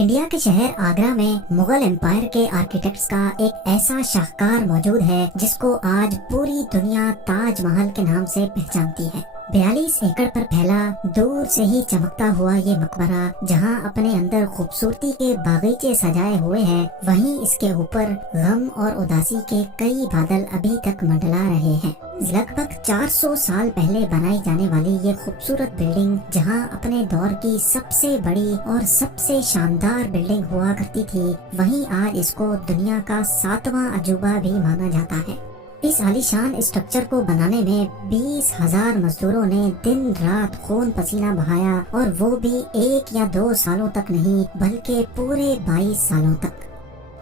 India के शहर आगरा में मुगल एम्पायर के आर्किटेक्ट्स का एक ऐसा शाहकार मौजूद है जिसको आज पूरी दुनिया ताजमहल के नाम से पहचानती है। 42 एकड़ पर फैला दूर से ही चमकता हुआ ये मकबरा जहां अपने अंदर खूबसूरती के बागीचे सजाए हुए हैं, वहीं इसके ऊपर गम और उदासी के कई बादल अभी तक मंडला रहे हैं। लगभग 400 साल पहले बनाई जाने वाली ये खूबसूरत बिल्डिंग जहां अपने दौर की सबसे बड़ी और सबसे शानदार बिल्डिंग हुआ करती थी, वहीं आज इसको दुनिया का 7वां अजूबा भी माना जाता है। इस आलीशान स्ट्रक्चर को बनाने में 20,000 मजदूरों ने दिन रात खून पसीना बहाया, और वो भी 1 या 2 सालों तक नहीं बल्कि पूरे 22 सालों तक।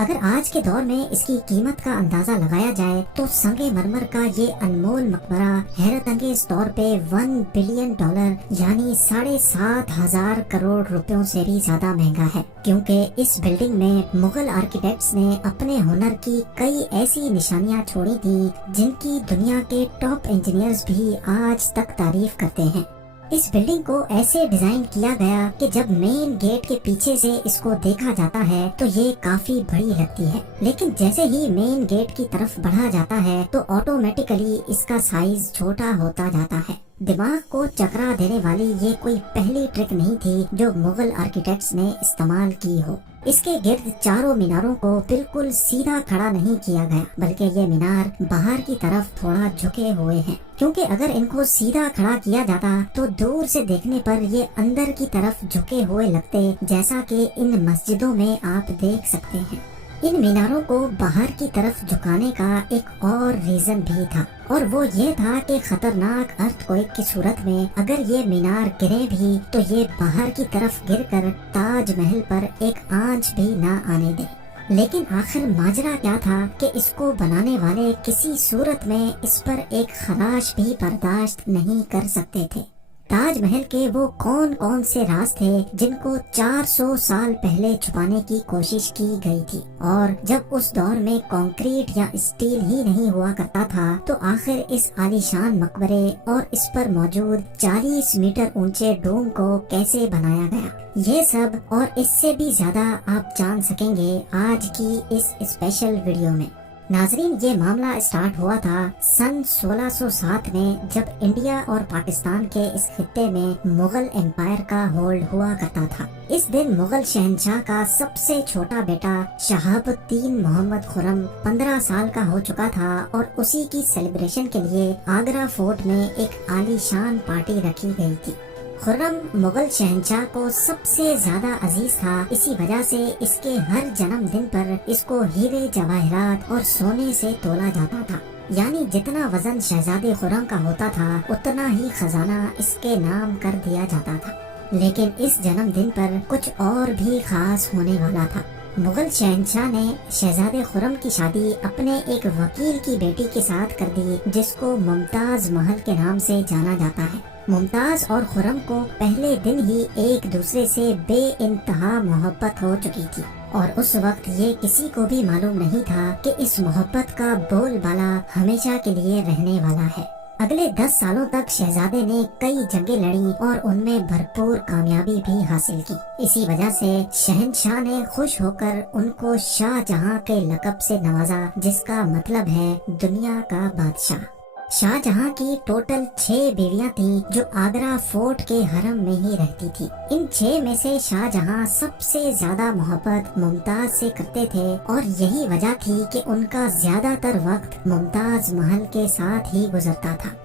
अगर आज के दौर में इसकी कीमत का अंदाजा लगाया जाए तो संगे मरमर का ये अनमोल मकबरा हैरत अंगेज तौर पे $1 बिलियन यानी 7,500 करोड़ रुपयों से भी ज्यादा महंगा है, क्योंकि इस बिल्डिंग में मुगल आर्किटेक्ट्स ने अपने हुनर की कई ऐसी निशानियां छोड़ी थी जिनकी दुनिया के टॉप इंजीनियर्स भी आज तक तारीफ करते हैं। इस बिल्डिंग को ऐसे डिजाइन किया गया कि जब मेन गेट के पीछे से इसको देखा जाता है तो ये काफी बड़ी लगती है, लेकिन जैसे ही मेन गेट की तरफ बढ़ा जाता है तो ऑटोमेटिकली इसका साइज छोटा होता जाता है। दिमाग को चकरा देने वाली ये कोई पहली ट्रिक नहीं थी जो मुगल आर्किटेक्ट्स ने इस्तेमाल की हो। इसके गिर्द चारों मीनारों को बिल्कुल सीधा खड़ा नहीं किया गया, बल्कि ये मीनार बाहर की तरफ थोड़ा झुके हुए हैं, क्योंकि अगर इनको सीधा खड़ा किया जाता तो दूर से देखने पर ये अंदर की तरफ झुके हुए लगते, जैसा कि इन मस्जिदों में आप देख सकते हैं। इन मीनारों को बाहर की तरफ झुकाने का एक और रीजन भी था, और वो ये था कि खतरनाक अर्थक्वेक की सूरत में अगर ये मीनार गिरे भी तो ये बाहर की तरफ गिरकर ताजमहल पर एक आंच भी ना आने दे। लेकिन आखिर माजरा क्या था कि इसको बनाने वाले किसी सूरत में इस पर एक खराश भी बर्दाश्त नहीं कर सकते थे। ताजमहल के वो कौन कौन से राज थे जिनको 400 साल पहले छुपाने की कोशिश की गई थी, और जब उस दौर में कंक्रीट या स्टील ही नहीं हुआ करता था तो आखिर इस आलीशान मकबरे और इस पर मौजूद 40 मीटर ऊंचे डोम को कैसे बनाया गया, ये सब और इससे भी ज्यादा आप जान सकेंगे आज की इस स्पेशल वीडियो में। नाजरीन, ये मामला स्टार्ट हुआ था सन 1607 में, जब इंडिया और पाकिस्तान के इस खित्ते में मुगल एम्पायर का होल्ड हुआ करता था। इस दिन मुगल शहंशाह का सबसे छोटा बेटा शहाबुद्दीन मोहम्मद खुर्रम 15 साल का हो चुका था, और उसी की सेलिब्रेशन के लिए आगरा फोर्ट में एक आलीशान पार्टी रखी गई थी। खुर्रम मुगल शहंशाह को सबसे ज्यादा अजीज था, इसी वजह से इसके हर जन्मदिन पर इसको हीरे जवाहरात और सोने से तोला जाता था, यानी जितना वजन शहजादे खुर्रम का होता था उतना ही खजाना इसके नाम कर दिया जाता था। लेकिन इस जन्मदिन पर कुछ और भी खास होने वाला था। मुगल शहंशाह ने शहजादे खुर्रम की शादी अपने एक वकील की बेटी के साथ कर दी, जिसको मुमताज महल के नाम से जाना जाता है। मुमताज और खुर्रम को पहले दिन ही एक दूसरे से बेइंतहा मोहब्बत हो चुकी थी, और उस वक्त ये किसी को भी मालूम नहीं था कि इस मोहब्बत का बोलबाला हमेशा के लिए रहने वाला है। अगले 10 सालों तक शहजादे ने कई जंगें लड़ी और उनमें भरपूर कामयाबी भी हासिल की। इसी वजह से शहंशाह ने खुश होकर उनको शाहजहां के लक़ब से नवाजा, जिसका मतलब है दुनिया का बादशाह। शाहजहां की टोटल 6 बीवियां थीं जो आगरा फोर्ट के हरम में ही रहती थी। इन 6 में से शाहजहां सबसे ज्यादा मोहब्बत मुमताज से करते थे, और यही वजह थी कि उनका ज्यादातर वक्त मुमताज महल के साथ ही गुजरता था।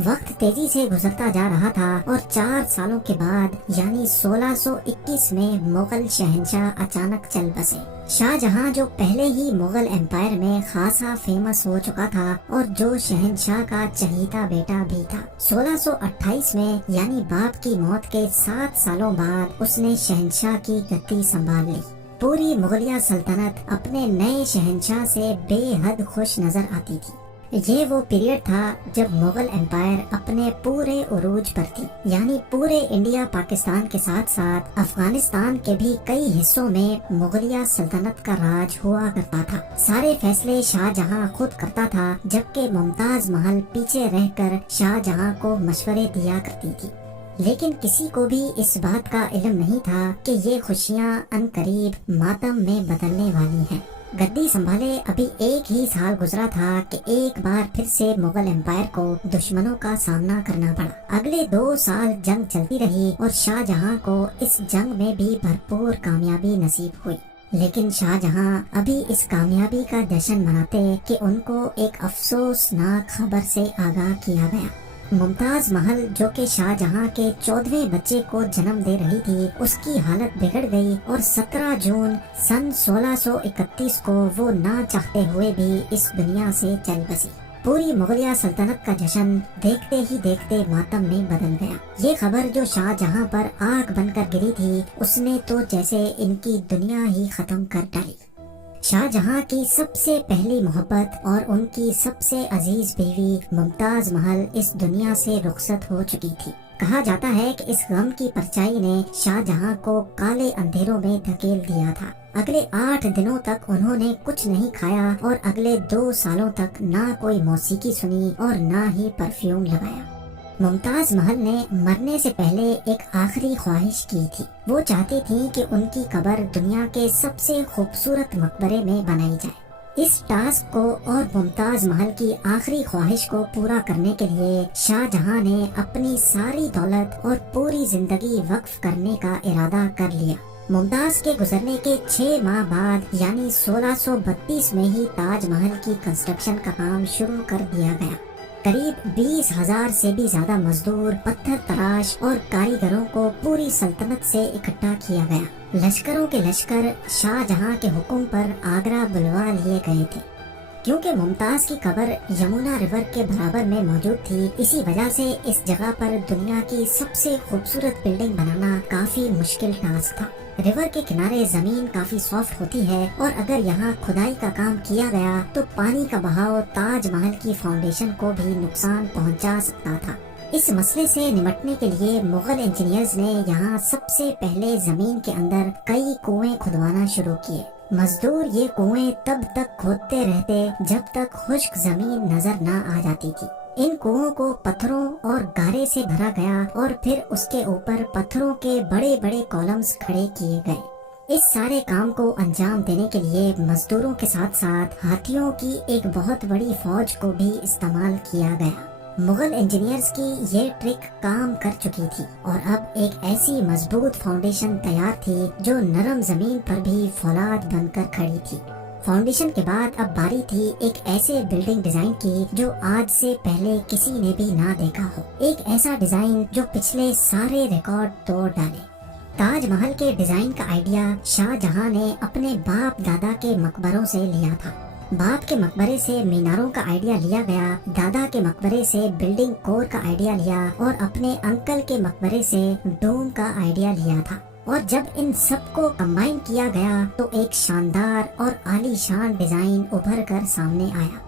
वक्त तेजी से गुजरता जा रहा था, और 4 सालों के बाद यानी 1621 में मुगल शहंशाह अचानक चल बसे। शाहजहां जो पहले ही मुगल एम्पायर में खासा फेमस हो चुका था और जो शहंशाह का चहीता बेटा भी था, 1628 में यानी बाप की मौत के 7 सालों बाद उसने शहंशाह की गद्दी संभाल ली। पूरी मुगलिया सल्तनत अपने नए शहंशाह से बेहद खुश नजर आती थी। ये वो पीरियड था जब मुगल एम्पायर अपने पूरे उरूज पर थी, यानी पूरे इंडिया पाकिस्तान के साथ साथ अफगानिस्तान के भी कई हिस्सों में मुगलिया सल्तनत का राज हुआ करता था। सारे फैसले शाहजहां खुद करता था, जबकि मुमताज महल पीछे रहकर शाहजहां को मशवरे दिया करती थी। لیکن کسی کو بھی اس بات کا علم نہیں تھا کہ یہ خوشیاں عنقریب ماتم میں بدلنے والی ہیں۔ گدی سنبھالے ابھی 1 ہی سال گزرا تھا کہ ایک بار پھر سے مغل امپائر کو دشمنوں کا سامنا کرنا پڑا۔ اگلے 2 سال جنگ چلتی رہی اور شاہ جہاں کو اس جنگ میں بھی بھرپور کامیابی نصیب ہوئی، لیکن شاہ جہاں ابھی اس کامیابی کا جشن مناتے کہ ان کو ایک افسوسناک خبر سے آگاہ کیا گیا۔ ممتاز محل جو کہ شاہ جہاں کے 14ویں بچے کو جنم دے رہی تھی، اس کی حالت بگڑ گئی اور 17 جون سن 1631 کو وہ نہ چاہتے ہوئے بھی اس دنیا سے چل بسی۔ پوری مغلیہ سلطنت کا جشن دیکھتے ہی دیکھتے ماتم میں بدل گیا۔ یہ خبر جو شاہ جہاں پر آگ بن کر گری تھی، اس نے تو جیسے ان کی دنیا ہی ختم کر ڈالی۔ شاہ جہاں کی سب سے پہلی محبت اور ان کی سب سے عزیز بیوی ممتاز محل اس دنیا سے رخصت ہو چکی تھی۔ کہا جاتا ہے کہ اس غم کی پرچائی نے شاہ جہاں کو کالے اندھیروں میں دھکیل دیا تھا۔ اگلے 8 دنوں تک انہوں نے کچھ نہیں کھایا اور اگلے 2 سالوں تک نہ کوئی موسیقی سنی اور نہ ہی پرفیوم لگایا۔ ممتاز محل نے مرنے سے پہلے ایک آخری خواہش کی تھی۔ وہ چاہتی تھی کہ ان کی قبر دنیا کے سب سے خوبصورت مقبرے میں بنائی جائے۔ اس ٹاسک کو اور ممتاز محل کی آخری خواہش کو پورا کرنے کے لیے شاہ جہاں نے اپنی ساری دولت اور پوری زندگی وقف کرنے کا ارادہ کر لیا۔ ممتاز کے گزرنے کے 6 ماہ بعد یعنی 1632 میں ہی تاج محل کی کنسٹرکشن کا کام شروع کر دیا گیا۔ قریب 20,000 سے بھی زیادہ مزدور، پتھر تراش اور کاریگروں کو پوری سلطنت سے اکٹھا کیا گیا۔ لشکروں کے لشکر شاہ جہاں کے حکم پر آگرہ بلوا لیے گئے تھے۔ کیونکہ ممتاز کی قبر یمنا ریور کے برابر میں موجود تھی، اسی وجہ سے اس جگہ پر دنیا کی سب سے خوبصورت بلڈنگ بنانا کافی مشکل ٹاسک تھا۔ ریور کے کنارے زمین کافی سافٹ ہوتی ہے اور اگر یہاں کھدائی کا کام کیا گیا تو پانی کا بہاؤ تاج محل کی فاؤنڈیشن کو بھی نقصان پہنچا سکتا تھا۔ اس مسئلے سے نمٹنے کے لیے مغل انجینئرز نے یہاں سب سے پہلے زمین کے اندر کئی کنویں کھدوانا شروع کیے۔ مزدور یہ کنویں تب تک کھودتے رہتے جب تک خشک زمین نظر نہ آ جاتی تھی۔ ان کنووں کو پتھروں اور گارے سے بھرا گیا اور پھر اس کے اوپر پتھروں کے بڑے بڑے کالمز کھڑے کیے گئے۔ اس سارے کام کو انجام دینے کے لیے مزدوروں کے ساتھ ساتھ ہاتھیوں کی ایک بہت بڑی فوج کو بھی استعمال کیا گیا۔ مغل انجینئرز کی یہ ٹرک کام کر چکی تھی اور اب ایک ایسی مضبوط فاؤنڈیشن تیار تھی جو نرم زمین پر بھی فولاد بن کر کھڑی تھی۔ فاؤنڈیشن کے بعد اب باری تھی ایک ایسے بلڈنگ ڈیزائن کی جو آج سے پہلے کسی نے بھی نہ دیکھا ہو، ایک ایسا ڈیزائن جو پچھلے سارے ریکارڈ توڑ ڈالے۔ تاج محل کے ڈیزائن کا آئیڈیا شاہ جہاں نے اپنے باپ دادا کے مقبروں سے لیا تھا۔ باپ کے مقبرے سے میناروں کا آئیڈیا لیا گیا، دادا کے مقبرے سے بلڈنگ کور کا آئیڈیا لیا اور اپنے انکل کے مقبرے سے ڈوم کا آئیڈیا لیا تھا۔ اور جب ان سب کو کمبائن کیا گیا تو ایک شاندار اور عالی شان ڈیزائن ابھر کر سامنے آیا۔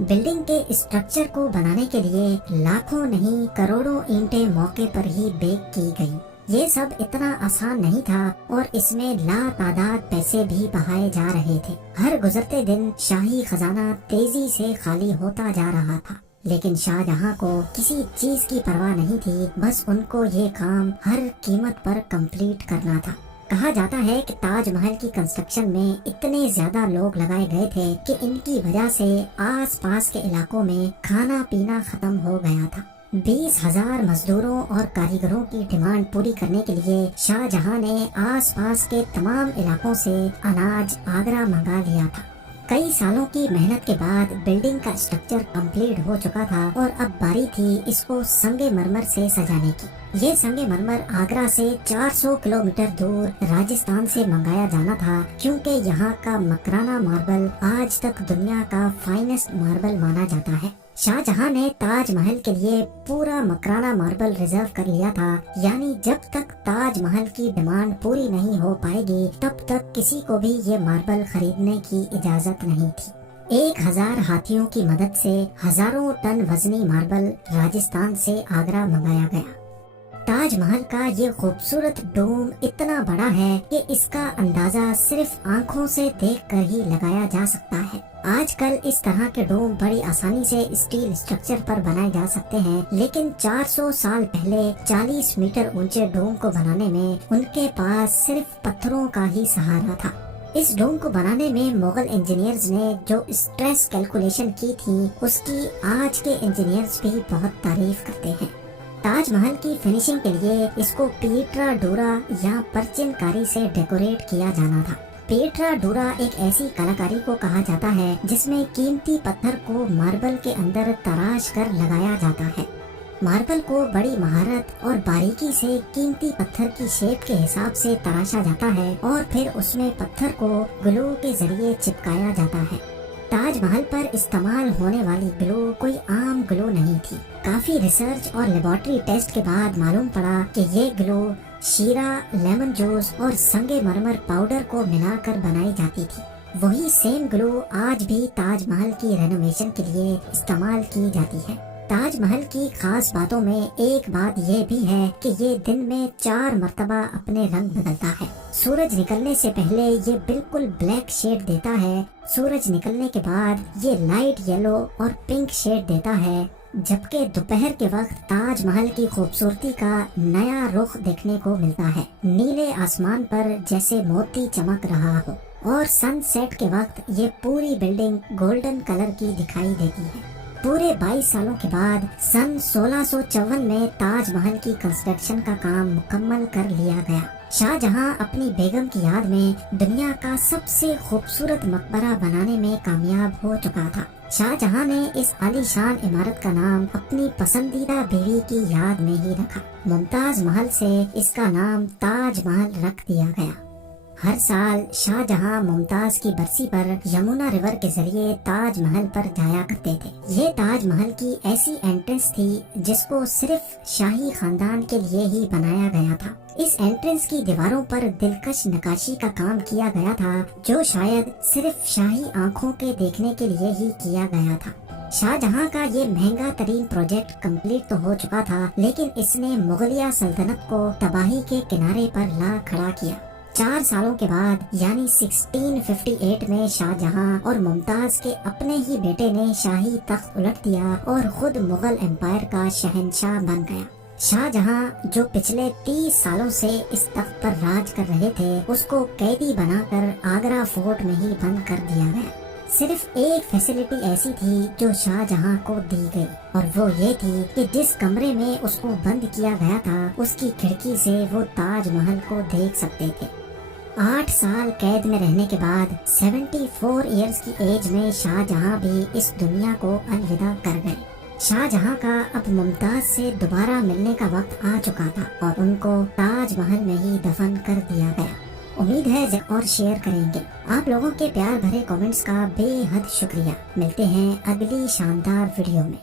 بلڈنگ کے اسٹرکچر کو بنانے کے لیے لاکھوں نہیں کروڑوں اینٹیں موقع پر ہی بیک کی گئیں۔ یہ سب اتنا آسان نہیں تھا اور اس میں لا تعداد پیسے بھی بہائے جا رہے تھے۔ ہر گزرتے دن شاہی خزانہ تیزی سے خالی ہوتا جا رہا تھا، لیکن شاہ جہاں کو کسی چیز کی پرواہ نہیں تھی، بس ان کو یہ کام ہر قیمت پر کمپلیٹ کرنا تھا۔ کہا جاتا ہے کہ تاج محل کی کنسٹرکشن میں اتنے زیادہ لوگ لگائے گئے تھے کہ ان کی وجہ سے آس پاس کے علاقوں میں کھانا پینا ختم ہو گیا تھا۔ 20,000 مزدوروں اور کاریگروں کی ڈیمانڈ پوری کرنے کے لیے شاہ جہاں نے آس پاس کے تمام علاقوں سے اناج آگرہ منگا لیا تھا۔ کئی سالوں کی محنت کے بعد بلڈنگ کا اسٹرکچر کمپلیٹ ہو چکا تھا اور اب باری تھی اس کو سنگ مرمر سے سجانے کی۔ یہ سنگ مرمر آگرہ سے 400 کلومیٹر دور راجستھان سے منگایا جانا تھا، کیونکہ یہاں کا مکرانہ ماربل آج تک دنیا کا فائنسٹ ماربل مانا جاتا ہے۔ شاہ جہاں نے تاج محل کے لیے پورا مکرانہ ماربل ریزرو کر لیا تھا، یعنی جب تک تاج محل کی ڈیمانڈ پوری نہیں ہو پائے گی تب تک کسی کو بھی یہ ماربل خریدنے کی اجازت نہیں تھی۔ 1000 ہاتھیوں کی مدد سے ہزاروں ٹن وزنی ماربل راجستھان سے آگرہ منگایا گیا۔ ताज महल का ये खूबसूरत डोम इतना बड़ा है कि इसका अंदाजा सिर्फ आंखों से देखकर ही लगाया जा सकता है। आजकल इस तरह के डोम बड़ी आसानी से स्टील स्ट्रक्चर पर बनाए जा सकते हैं, लेकिन 400 साल पहले 40 मीटर ऊंचे डोम को बनाने में उनके पास सिर्फ पत्थरों का ही सहारा था। इस डोम को बनाने में मुगल इंजीनियर्स ने जो स्ट्रेस कैलकुलेशन की थी, उसकी आज के इंजीनियर्स भी बहुत तारीफ करते हैं। ताजमहल की फिनिशिंग के लिए इसको पीट्रा डोरा या परचिनकारी से डेकोरेट किया जाना था। पीट्रा डोरा एक ऐसी कलाकारी को कहा जाता है जिसमें कीमती पत्थर को मार्बल के अंदर तराश कर लगाया जाता है। मार्बल को बड़ी महारत और बारीकी से कीमती पत्थर की शेप के हिसाब से तराशा जाता है और फिर उसमें पत्थर को ग्लू के जरिए चिपकाया जाता है। ताजमहल पर इस्तेमाल होने वाली ग्लू कोई आम ग्लू नहीं थी। काफी रिसर्च और लेबोरेटरी टेस्ट के बाद मालूम पड़ा कि ये ग्लू शीरा, लेमन जूस और संगे मरमर पाउडर को मिलाकर बनाई जाती थी। वही सेम ग्लू आज भी ताजमहल की रेनोवेशन के लिए इस्तेमाल की जाती है। ताजमहल की खास बातों में एक बात ये भी है कि ये दिन में 4 मर्तबा अपने रंग बदलता है। सूरज निकलने से पहले ये बिल्कुल ब्लैक शेड देता है। सूरज निकलने के बाद ये लाइट येलो और पिंक शेड देता है, जबकि दोपहर के वक्त ताजमहल की खूबसूरती का नया रुख देखने को मिलता है। नीले आसमान पर जैसे मोती चमक रहा हो और सनसेट के वक्त ये पूरी बिल्डिंग गोल्डन कलर की दिखाई देती है। पूरे 22 सालों के बाद सन 1654 में ताजमहल की कंस्ट्रक्शन का काम मुकम्मल कर लिया गया। शाहजहां अपनी बेगम की याद में दुनिया का सबसे खूबसूरत मकबरा बनाने में कामयाब हो चुका था। शाहजहां ने इस आलीशान इमारत का नाम अपनी पसंदीदा बीवी की याद में ही रखा। मुमताज महल से इसका नाम ताज महल रख दिया गया। हर साल शाहजहां मुमताज की बरसी पर यमुना रिवर के जरिए ताज महल पर जाया करते थे। ये ताज महल की ऐसी एंट्रेंस थी जिसको सिर्फ शाही खानदान के लिए ही बनाया गया था। इस एंट्रेंस की दीवारों पर दिलकश नक्काशी का काम किया गया था, जो शायद सिर्फ शाही आंखों के देखने के लिए ही किया गया था। शाहजहां का ये महंगा तरीन प्रोजेक्ट कंप्लीट तो हो चुका था, लेकिन इसने मुगलिया सल्तनत को तबाही के किनारे पर ला खड़ा किया। 4 सालों के बाद यानी 1658 में शाहजहां और मुमताज के अपने ही बेटे ने शाही तख्त उलट दिया और खुद मुगल एम्पायर का शहंशाह बन गया। शाहजहां जो पिछले 30 सालों से इस तख्त पर राज कर रहे थे, उसको कैदी बनाकर आगरा फोर्ट में ही बंद कर दिया गया। सिर्फ एक फैसिलिटी ऐसी थी जो शाहजहां को दी गई, और वो ये थी कि जिस कमरे में उसको बंद किया गया था, उसकी खिड़की से वो ताजमहल को देख सकते थे। 8 साल कैद में रहने के बाद 74 इयर्स की एज में शाहजहां भी इस दुनिया को अलविदा कर गए। शाहजहां का अब मुमताज से दोबारा मिलने का वक्त आ चुका था और उनको ताजमहल में ही दफन कर दिया गया। उम्मीद है और शेयर करेंगे। आप लोगों के प्यार भरे कमेंट्स का बेहद शुक्रिया। मिलते हैं अगली शानदार वीडियो में।